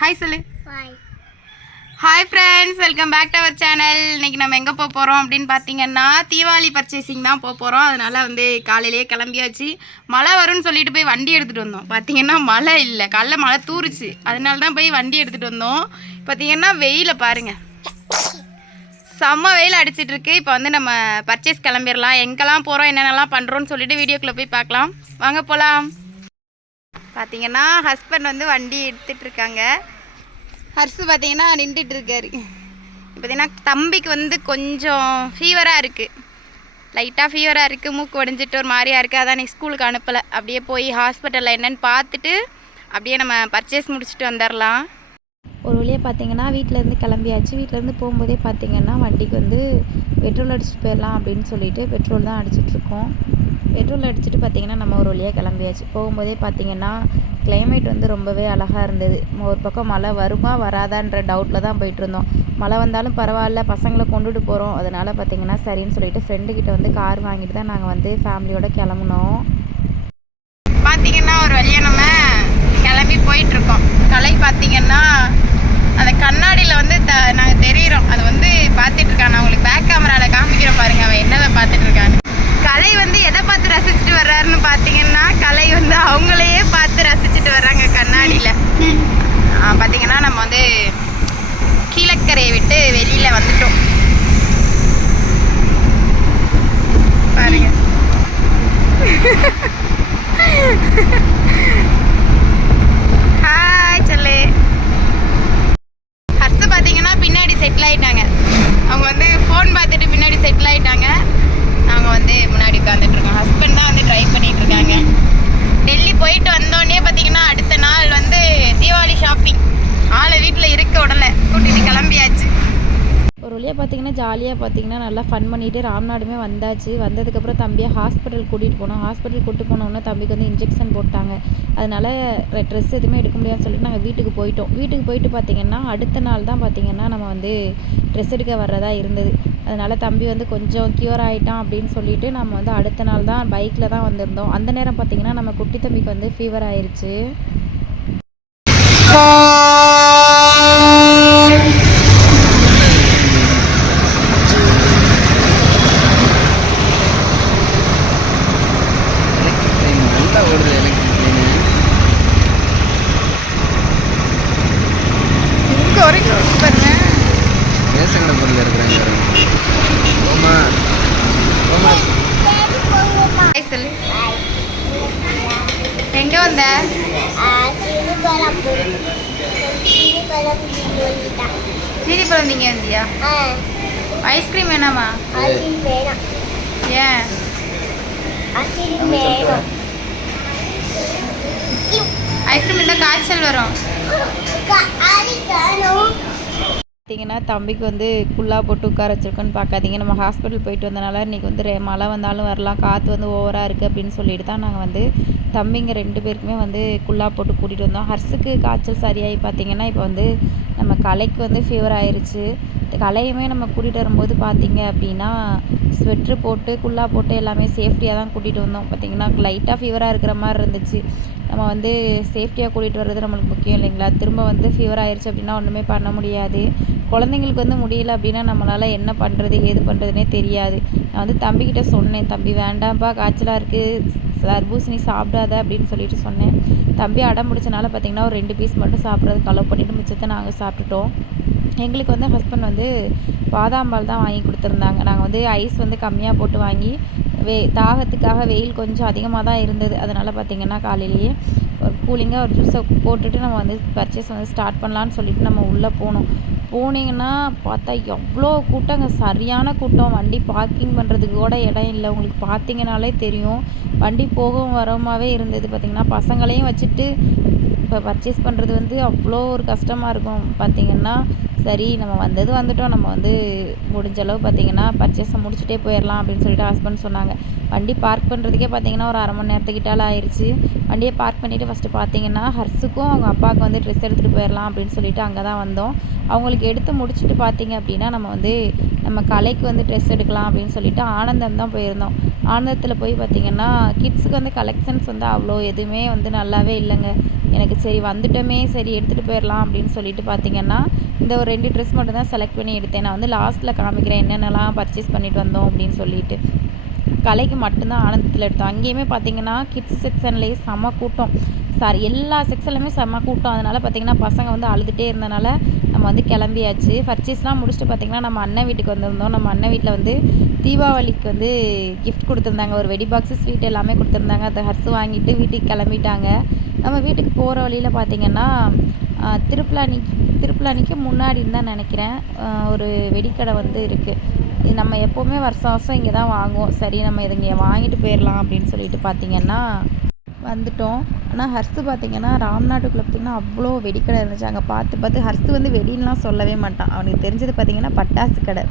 Hi சொல்லு. Hi friends welcome back to our channel இன்னைக்கு நம்ம எங்கே போக போகிறோம் அப்படின்னு பார்த்தீங்கன்னா தீபாவளி பர்ச்சேசிங் தான் போக போகிறோம் அதனால் வந்து காலையிலேயே கிளம்பியாச்சு. மழை வரும்னு சொல்லிட்டு போய் வண்டி எடுத்துகிட்டு வந்தோம். பார்த்தீங்கன்னா மழை இல்லை. காலைல மழை தூருச்சு. அதனால தான் போய் வண்டி எடுத்துகிட்டு வந்தோம். பார்த்தீங்கன்னா வெயிலை பாருங்கள் செம்ம வெயில் அடிச்சிட்டு இருக்கு. இப்போ வந்து நம்ம பர்ச்சேஸ் கிளம்பிடலாம். எங்கெல்லாம் போகிறோம் என்னென்னலாம் பண்ணுறோன்னு சொல்லிட்டு வீடியோக்குள்ளே போய் பார்க்கலாம் வாங்க போகலாம் பார்த்தீங்கன்னா ஹஸ்பண்ட் வந்து வண்டி எடுத்துட்டு இருக்காங்க ஹர்ஷு பார்த்தீங்கன்னா நின்றுட்டு இருக்காரு பார்த்தீங்கன்னா தம்பிக்கு வந்து கொஞ்சம் ஃபீவராக இருக்குது லைட்டாக ஃபீவராக இருக்குது மூக்கு வடிஞ்சிட்டு ஒரு மாதிரியா இருக்குது அதான் நீ ஸ்கூலுக்கு அனுப்பலை. அப்படியே போய் ஹாஸ்பிட்டலில் என்னன்னு பார்த்துட்டு அப்படியே நம்ம பர்ச்சேஸ் முடிச்சுட்டு வந்துடலாம் ஒரு வழியாக பார்த்தீங்கன்னா வீட்டிலேருந்து கிளம்பியாச்சு. வீட்டிலேருந்து போகும்போதே பார்த்தீங்கன்னா வண்டிக்கு வந்து பெட்ரோல் அடிச்சுட்டு போயிடலாம் அப்படின்னு சொல்லிட்டு பெட்ரோல் தான் அடிச்சிட்ருக்கோம் பெட்ரோல் அடிச்சுட்டு பார்த்திங்கன்னா நம்ம ஒரு வழியாக கிளம்பியாச்சு. போகும்போதே பார்த்திங்கன்னா கிளைமேட் வந்து ரொம்பவே அழகாக இருந்தது. ஒரு பக்கம் மழை வருமா வராதான்ற டவுட்டில் தான் போயிட்டுருந்தோம் மழை வந்தாலும் பரவாயில்ல பசங்களை கொண்டுட்டு போகிறோம் அதனால் பார்த்தீங்கன்னா சரின்னு சொல்லிட்டு ஃப்ரெண்டுக்கிட்ட வந்து கார் வாங்கிட்டு தான் நாங்கள் வந்து ஃபேமிலியோடு கிளம்புனோம். பார்த்திங்கன்னா ஒரு வழியாக நம்ம கிளம்பி போயிட்டுருக்கோம் கலை பார்த்தீங்கன்னா அந்த கண்ணாடியில் வந்து த நாங்கள் தெரியிறோம். அது வந்து பார்த்துட்டு இருக்கான். நான் உங்களுக்கு பேக் கேமராவில் காமிக்கிறோம் பாருங்க. அவன் என்னதை பார்த்துட்டு இருக்கான்னு. கலை வந்து எதை பார்த்து ரசிச்சுட்டு வர்றாருன்னு பார்த்தீங்கன்னா கலை வந்து அவங்களையே பார்த்து ரசி வர்றாங்க கண்ணாடியில் பார்த்தீங்கன்னா நம்ம வந்து கீழக்கரையை விட்டு வெளியில் வந்துட்டோம் பாருங்க ஹாய் செல்லு ஹர்ஷு பார்த்தீங்கன்னா பின்னாடி செட்டில் ஆயிட்டாங்க அவங்க வந்து ஃபோன் பார்த்துட்டு பின்னாடி செட்டில் ஆயிட்டாங்க நாங்கள் வந்து முன்னாடி உட்காந்துட்டு இருக்கோம் ஹஸ்பண்ட் தான் வந்து ட்ரைவ் பண்ணிட்டு இருக்காங்க டெல்லி போயிட்டு வந்தோடனே பார்த்தீங்கன்னா அடுத்த நாள் வந்து தீபாவளி ஷாப்பிங் ஆளை வீட்டில் இருக்க உடனே கூட்டிட்டு கிளம்பியாச்சு ஒரு வழியாக பார்த்தீங்கன்னா ஜாலியாக பார்த்தீங்கன்னா நல்லா ஃபன் பண்ணிட்டு ராம்நாடுமே வந்தாச்சு. வந்ததுக்கப்புறம் தம்பியை ஹாஸ்பிட்டல் கூட்டிகிட்டு போனோம். ஹாஸ்பிட்டல் கூட்டு போனோன்னே தம்பிக்கு வந்து இன்ஜெக்ஷன் போட்டாங்க. அதனால ட்ரெஸ் எதுவுமே எடுக்க முடியாதுன்னு சொல்லிட்டு நாங்கள் வீட்டுக்கு போயிட்டோம். வீட்டுக்கு போயிட்டு பார்த்தீங்கன்னா அடுத்த நாள் தான் பார்த்தீங்கன்னா நம்ம வந்து ட்ரெஸ் எடுக்க வர்றதா இருந்தது. அதனால் தம்பி வந்து கொஞ்சம் க்யூர் ஆகிட்டான் அப்படின்னு சொல்லிட்டு நம்ம வந்து அடுத்த நாள் தான் பைக்கில் தான் வந்திருந்தோம். அந்த நேரம் பார்த்தீங்கன்னா நம்ம குட்டி தம்பிக்கு வந்து ஃபீவர் ஆயிருச்சு. எங்கே வந்த? சீனி பழம் நீங்கள் வந்தியா? ஐஸ்கிரீம் வேணாமா? ஏன்? ஐஸ்கிரீம் இருந்தால் காய்ச்சல் வரும். பார்த்தீங்கன்னா தம்பிக்கு வந்து குல்லா போட்டு உட்கார வச்சிருக்கோன்னு பார்க்காதீங்க நம்ம ஹாஸ்பிட்டல் போயிட்டு வந்தனால இன்றைக்கி வந்து மழை வந்தாலும் வரலாம் காற்று வந்து ஓவராக இருக்குது அப்படின்னு சொல்லிட்டு தான் நாங்கள் வந்து தம்பிங்க ரெண்டு பேருக்குமே வந்து குல்லா போட்டு கூட்டிகிட்டு வந்தோம். ஹர்ஸுக்கு காய்ச்சல் சரியாகி பார்த்தீங்கன்னா இப்போ வந்து நம்ம கலைக்கு வந்து ஃபீவர் ஆயிடுச்சு கலையுமே நம்ம கூட்டிகிட்டு வரும்போது பார்த்தீங்க அப்படின்னா ஸ்வெட்ரு போட்டு குல்லா போட்டு எல்லாமே சேஃப்டியாக தான் கூட்டிகிட்டு வந்தோம். பார்த்திங்கன்னா லைட்டாக ஃபீவராக இருக்கிற மாதிரி இருந்துச்சு. நம்ம வந்து சேஃப்டியாக கூட்டிகிட்டு வர்றது நம்மளுக்கு முக்கியம் இல்லைங்களா? திரும்ப வந்து ஃபீவர் ஆயிடுச்சு அப்படின்னா ஒன்றுமே பண்ண முடியாது. குழந்தைங்களுக்கு வந்து முடியல அப்படின்னா நம்மளால் என்ன பண்ணுறது ஏது பண்ணுறதுனே தெரியாது. நான் வந்து தம்பிக்கிட்ட சொன்னேன் தம்பி வேண்டாம்ப்பா காய்ச்சலாக இருக்குது தர்பூசணி சாப்பிடாத அப்படின்னு சொல்லிட்டு சொன்னேன். தம்பி அடம் பிடிச்சனால பார்த்தீங்கன்னா ஒரு ரெண்டு பீஸ் மட்டும் சாப்பிட்றதுக்கு அலோவ் பண்ணிவிட்டு மிச்சத்தை நாங்கள் சாப்பிட்டுட்டோம். எங்களுக்கு வந்து ஹஸ்பண்ட் வந்து பாதாம் பால் தான் வாங்கி கொடுத்துருந்தாங்க. நாங்கள் வந்து ஐஸ் வந்து கம்மியாக போட்டு வாங்கி வே தாகத்துக்காக வெயில் கொஞ்சம் அதிகமாக தான் இருந்தது. அதனால் பார்த்திங்கன்னா காலையிலேயே ஒரு கூலிங்காக ஒரு ஜூஸை போட்டுட்டு நம்ம வந்து பர்ச்சேஸ் வந்து ஸ்டார்ட் பண்ணலான்னு சொல்லிட்டு நம்ம உள்ளே போனோம். போனீங்கன்னா பார்த்தா எவ்வளோ கூட்டங்க. சரியான கூட்டம். வண்டி பார்க்கிங் பண்ணுறதுக்கு கூட இடம் இல்லை. உங்களுக்கு பார்த்தீங்கனாலே தெரியும். வண்டி போகவும் வரமாவே இருந்தது. பார்த்திங்கன்னா பசங்களையும் வச்சுட்டு இப்போ பர்ச்சேஸ் பண்ணுறது வந்து அவ்வளோ ஒரு கஷ்டமாக இருக்கும். பார்த்திங்கன்னா சரி நம்ம வந்தது வந்துட்டோம். நம்ம வந்து முடிஞ்ச அளவு பார்த்தீங்கன்னா பர்ச்சேஸை முடிச்சுட்டே போயிடலாம் அப்படின்னு சொல்லிட்டு ஹஸ்பண்ட் சொன்னாங்க. வண்டி பார்க் பண்ணுறதுக்கே பார்த்தீங்கன்னா ஒரு அரை மணி நேரத்துக்கிட்டால ஆயிடுச்சு வண்டியை பார்க் பண்ணிவிட்டு ஃபஸ்ட்டு பார்த்தீங்கன்னா ஹர்ஸுக்கும் அவங்க அப்பாவுக்கு வந்து ட்ரெஸ் எடுத்துகிட்டு போயிடலாம் அப்படின்னு சொல்லிட்டு அங்கே தான் வந்தோம். அவங்களுக்கு எடுத்து முடிச்சுட்டு பார்த்தீங்க அப்படின்னா நம்ம வந்து நம்ம கலைக்கு வந்து ட்ரெஸ் எடுக்கலாம் அப்படின்னு சொல்லிட்டு ஆனந்தம் தான் போயிருந்தோம். ஆனந்தத்தில் போய் பார்த்தீங்கன்னா கிட்ஸுக்கு வந்து கலெக்ஷன்ஸ் வந்து அவ்வளோ எதுவுமே வந்து நல்லாவே இல்லைங்க. எனக்கு சரி வந்துட்டோமே சரி எடுத்துகிட்டு போயிடலாம் அப்படின்னு சொல்லிட்டு பார்த்தீங்கன்னா இந்த ஒரு ரெண்டு ட்ரெஸ் மட்டும் தான் செலக்ட் பண்ணி எடுத்தேன். நான் வந்து லாஸ்ட்டில் காமிக்கிறேன் என்னென்னலாம் பர்ச்சேஸ் பண்ணிட்டு வந்தோம் அப்படின்னு சொல்லிட்டு. கலைக்கு மட்டும்தான் ஆனந்தத்தில் எடுத்தோம். அங்கேயுமே பார்த்தீங்கன்னா கிட்ஸ் செக்ஷன்லேயே செம்ம கூட்டம். சாரி எல்லா செக்ஷன்லையுமே செம்ம கூட்டம். அதனால் பார்த்தீங்கன்னா பசங்க வந்து அழுதுகிட்டே இருந்தனால நம்ம வந்து கிளம்பியாச்சு. பர்ச்சேஸ்லாம் முடிச்சுட்டு பார்த்தீங்கன்னா நம்ம அண்ணன் வீட்டுக்கு வந்திருந்தோம். நம்ம அண்ணன் வீட்டில் வந்து தீபாவளிக்கு வந்து கிஃப்ட் கொடுத்துருந்தாங்க. ஒரு வெடி பாக்ஸு ஸ்வீட் எல்லாமே கொடுத்துருந்தாங்க. அதை ஹர்ஸ் வாங்கிட்டு வீட்டுக்கு கிளம்பிட்டாங்க. நம்ம வீட்டுக்கு போகிற வழியில் பார்த்தீங்கன்னா ஆஹ், திருப்பலானி திருப்பலானிக்கு முன்னாடின்னு தான் நினைக்கிறேன். ஒரு வெடிக்கடை வந்து இருக்குது நம்ம எப்போவுமே வருஷம் வருஷம் இங்கே தான் வாங்குவோம். சரி நம்ம இதை இங்கே வாங்கிட்டு போயிடலாம் அப்படின்னு சொல்லிட்டு பார்த்திங்கன்னா வந்துட்டோம். ஆனால் ஹர்ஸு பார்த்திங்கன்னா ராம்நாட்டுக்குள்ளே பார்த்திங்கன்னா அவ்வளோ வெடிக்கடை இருந்துச்சு. அங்கே பார்த்து பார்த்து ஹர்ஸு வந்து வெடின்லாம் சொல்லவே மாட்டான். அவனுக்கு தெரிஞ்சது பார்த்திங்கன்னா பட்டாசு கடை.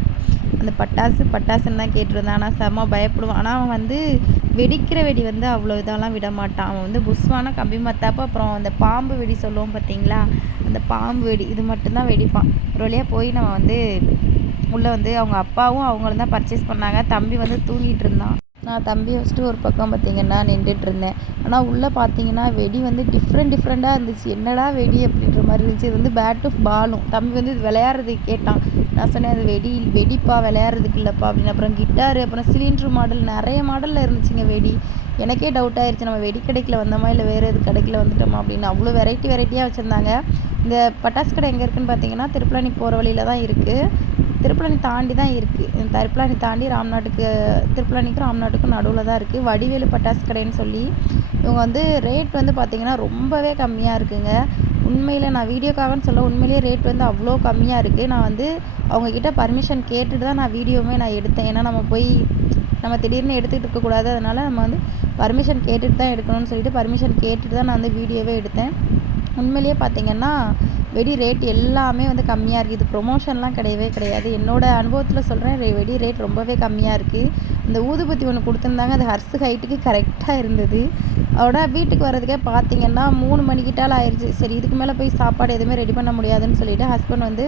அந்த பட்டாசு பட்டாசுன்னு தான் கேட்டிருந்தான். ஆனால் செம்ம பயப்படுவான். ஆனால் அவன் வந்து வெடிக்கிற வெடி வந்து அவ்வளோ இதெல்லாம் விட மாட்டான். அவன் வந்து புஸ்வானா கம்பி மத்தாப்போ அப்புறம் அந்த பாம்பு வெடி சொல்லுவோம் பார்த்தீங்களா அந்த பாம்பு வெடி இது மட்டும்தான் வெடிப்பான். ஒரு வழியாக போய் நம்ம வந்து உள்ளே வந்து அவங்க அப்பாவும் அவங்களும் தான் பர்ச்சேஸ் பண்ணாங்க. தம்பி வந்து தூங்கிட்டு இருந்தான். நான் தம்பியை வச்சுட்டு ஒரு பக்கம் பார்த்தீங்கன்னா நின்றுட்டு இருந்தேன் ஆனால் உள்ளே பார்த்தீங்கன்னா வெடி வந்து டிஃப்ரெண்ட் டிஃப்ரெண்ட்டாக இருந்துச்சு. என்னடா வெடி அப்படின்ற மாதிரி இருந்துச்சு. இது வந்து பேட்டும் பாலும் தம்பி வந்து இது விளையாடுறது கேட்டான். நான் சொன்னேன் அது வெடி வெடிப்பா விளையாடுறதுக்கு இல்லைப்பா அப்படின்னு. அப்புறம் கிட்டாரு அப்புறம் சிலிண்ட்ரு மாடல் நிறைய மாடலில் இருந்துச்சுங்க வெடி. எனக்கே டவுட் ஆயிருச்சு. நம்ம வெடி கடைக்கில் வந்தோமா இல்லை வேறு எது கடைக்கில் வந்துட்டோமா அப்படின்னு. அவ்வளோ வெரைட்டி வெரைட்டியாக வச்சுருந்தாங்க. இந்த பட்டாசு கடை எங்கே இருக்குன்னு பார்த்தீங்கன்னா திருப்பலானி போகிற வழியில் தான் இருக்குது திருப்பலனி தாண்டி தான் இருக்குது திருப்பலானி தாண்டி ராம்நாட்டுக்கு திருப்பலானிக்கும் ராம்நாட்டுக்கும் நடுவில் தான் இருக்குது வடிவேலு பட்டாசு கடைன்னு சொல்லி இவங்க வந்து ரேட் வந்து பார்த்திங்கன்னா ரொம்பவே கம்மியாக இருக்குங்க. உண்மையில் நான் வீடியோக்காகன்னு சொல்ல உண்மையிலேயே ரேட் வந்து அவ்வளோ கம்மியாக இருக்குது நான் வந்து அவங்கக்கிட்ட பர்மிஷன் கேட்டுட்டு தான் நான் வீடியோவுமே நான் எடுத்தேன். ஏன்னா நம்ம போய் நம்ம திடீர்னு எடுத்துகிட்டு இருக்கக்கூடாது அதனால் நம்ம வந்து பர்மிஷன் கேட்டுட்டு தான் எடுக்கணும்னு சொல்லிட்டு பர்மிஷன் கேட்டுட்டு தான் நான் வந்து வீடியோவே எடுத்தேன். உண்மையிலேயே பார்த்திங்கன்னா வெடி ரேட் எல்லாமே வந்து கம்மியாக இருக்குது இது ப்ரொமோஷன்லாம் கிடையவே கிடையாது. என்னோடய அனுபவத்தில் சொல்கிறேன் வெடி ரேட் ரொம்பவே கம்மியாக இருக்குது இந்த ஊதுபத்தி ஒன்று கொடுத்துருந்தாங்க அது ஹர்ஸு ஹைட்டுக்கு கரெக்டாக இருந்தது. அதோட வீட்டுக்கு வர்றதுக்கே பார்த்தீங்கன்னா மூணு மணிக்கிட்டால் ஆயிடுச்சு சரி இதுக்கு மேலே போய் சாப்பாடு எதுவுமே ரெடி பண்ண முடியாதுன்னு சொல்லிட்டு ஹஸ்பண்ட் வந்து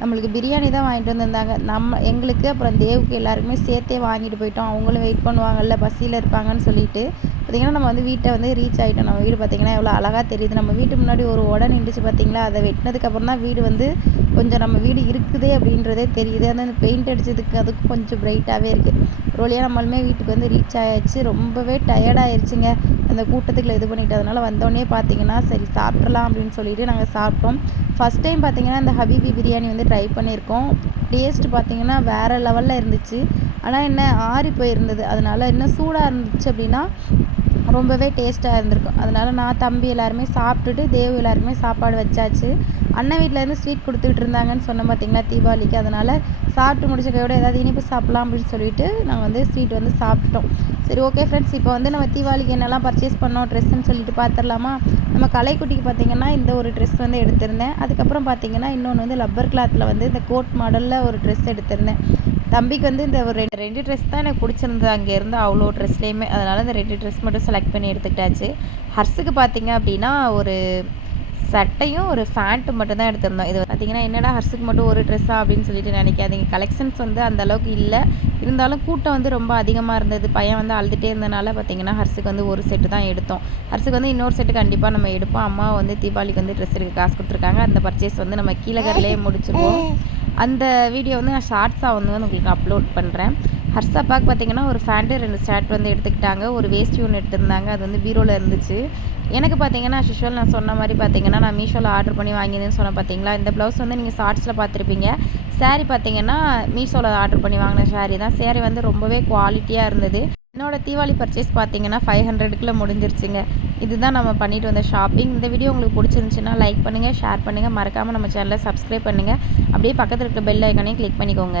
நம்மளுக்கு பிரியாணி தான் வாங்கிட்டு வந்திருந்தாங்க. நம்ம எங்களுக்கு அப்புறம் தேவுக்கு எல்லாருக்குமே சேர்த்தே வாங்கிட்டு போயிட்டோம். அவங்களும் வெயிட் பண்ணுவாங்கல்ல பஸ்ஸில் இருப்பாங்கன்னு சொல்லிட்டு. பார்த்திங்கன்னா நம்ம வந்து வீட்டை வந்து ரீச் ஆகிட்டோம் நம்ம வீடு பார்த்திங்கன்னா எவ்வளோ அழகாக தெரியுது. நம்ம வீட்டு முன்னாடி ஒரு உடனே நின்றுச்சு பார்த்திங்களா அதை வெட்டினதுக்கப்புறம் தான் வீடு வந்து கொஞ்சம் நம்ம வீடு இருக்குதே அப்படின்றதே தெரியுது. அந்த பெயிண்ட் அடிச்சதுக்கு அதுக்கு கொஞ்சம் பிரைட்டாகவே இருக்குது ஒரு வழியாக நம்மளுமே வீட்டுக்கு வந்து ரீச் ஆயாச்சு. ரொம்பவே டயர்டாயிருச்சுங்க அந்த கூட்டத்துக்குள்ள இது பண்ணிட்டு. அதனால் வந்தோடனே பார்த்தீங்கன்னா சரி சாப்பிட்றலாம் அப்படின்னு சொல்லிட்டு நாங்கள் சாப்பிட்டோம். ஃபஸ்ட் டைம் பார்த்தீங்கன்னா இந்த ஹபீபி பிரியாணி வந்து ட்ரை பண்ணியிருக்கோம். டேஸ்ட் பார்த்தீங்கன்னா வேறு லெவலில் இருந்துச்சு. ஆனால் என்ன ஆறி போயிருந்தது. அதனால் இன்னும் சூடாக இருந்துச்சு அப்படின்னா ரொம்பவே டேஸ்ட்டாக இருந்திருக்கும். அதனால நான் தம்பி எல்லாருமே சாப்பிட்டுட்டு தேவ் எல்லாருக்குமே சாப்பாடு வச்சாச்சு. அண்ணன் வீட்டிலேருந்து ஸ்வீட் கொடுத்துட்டு இருந்தாங்கன்னு சொன்ன பார்த்தீங்களா தீபாவளிக்கு. அதனால் சாப்பிட்டு முடிச்ச கையோட ஏதாவது இனிப்பு சாப்பிட்லாம் அப்படின்னு சொல்லிட்டு நாங்கள் வந்து ஸ்வீட் வந்து சாப்பிட்டுட்டோம். சரி ஓகே ஃப்ரெண்ட்ஸ் இப்போ வந்து நம்ம தீபாவளிக்கு என்னெல்லாம் பர்ச்சேஸ் பண்ணோம் ட்ரெஸ்ஸுன்னு சொல்லிட்டு பார்த்துடலாமா நம்ம கலைக்குட்டிக்கு பார்த்தீங்கன்னா இந்த ஒரு ட்ரெஸ் வந்து எடுத்திருந்தேன். அதுக்கப்புறம் பார்த்தீங்கன்னா இன்னொன்று வந்து லப்பர் கிளாத்தில் வந்து இந்த கோட் மாடலில் ஒரு ட்ரெஸ் எடுத்திருந்தேன். தம்பிக்கு வந்து இந்த ஒரு ரெண்டு ரெண்டு ட்ரெஸ் தான் எனக்கு பிடிச்சிருந்தது. அங்கே இருந்து அவ்வளோ ட்ரெஸ்லேயுமே அதனால் இந்த ரெண்டு ட்ரெஸ் மட்டும் செலக்ட் பண்ணி எடுத்துக்கிட்டாச்சு. ஹர்ஸுக்கு பார்த்தீங்க அப்படின்னா ஒரு சட்டையும் ஒரு ஃபேண்ட்டு மட்டும் தான் எடுத்திருந்தோம். இது பார்த்தீங்கன்னா என்னடா ஹர்ஸுக்கு மட்டும் ஒரு ட்ரெஸ்ஸா அப்படின்னு சொல்லிட்டு நினைக்காதீங்க. கலெக்ஷன்ஸ் வந்து அந்த அளவுக்கு இல்லை. இருந்தாலும் கூட்டம் வந்து ரொம்ப அதிகமாக இருந்தது. பையன் வந்து அழுதுகிட்டே இருந்தனால பார்த்தீங்கன்னா ஹர்ஸுக்கு வந்து ஒரு செட்டு தான் எடுத்தோம். ஹர்ஸுக்கு வந்து இன்னொரு செட்டு கண்டிப்பாக நம்ம எடுப்போம். அம்மா வந்து தீபாவளிக்கு வந்து ட்ரெஸ் எடுக்க காசு கொடுத்துருக்காங்க. அந்த பர்ச்சேஸ் வந்து நம்ம கீழகரிலே முடிச்சிருவோம். அந்த வீடியோ வந்து நான் ஷார்ட்ஸாக வந்து வந்து உங்களுக்கு அப்லோட் பண்ணுறேன் ஹர்ஷாப்பாக்கு பார்த்தீங்கன்னா ஒரு ஃபேண்ட்டு ரெண்டு ஷர்ட் வந்து எடுத்துக்கிட்டாங்க. ஒரு வேஷ்டி ஒன்று எடுத்திருந்தாங்க. அது வந்து பீரோவில் இருந்துச்சு. எனக்கு பார்த்தீங்கன்னா ஷிஷுவல் நான் சொன்ன மாதிரி பார்த்தீங்கன்னா நான் மீஷோவில் ஆர்டர் பண்ணி வாங்கினேன்னு சொன்ன பார்த்தீங்களா இந்த ப்ளவுஸ் வந்து நீங்கள் ஷார்ட்ஸில் பார்த்துருப்பீங்க saree பார்த்தீங்கன்னா மீஷோவில் ஆர்டர் பண்ணி வாங்கின saree தான். Saree வந்து ரொம்பவே குவாலிட்டியாக இருந்தது. என்னோடய தீபாவளி பர்ச்சேஸ் பார்த்தீங்கன்னா ஃபைவ் ஹண்ட்ரடுக்குள்ளே முடிஞ்சிருச்சுங்க. இதுதான் நம்ம பண்ணிட்டு வந்த ஷாப்பிங் இந்த வீடியோ உங்களுக்கு பிடிச்சிருந்துச்சுன்னா லைக் பண்ணுங்கள் ஷேர் பண்ணுங்கள் மறக்காமல் நம்ம சேனலை சப்ஸ்கிரைப் பண்ணுங்கள் அப்படியே பக்கத்தில் இருக்க பெல் ஐக்கானையும் கிளிக் பண்ணிக்கோங்க.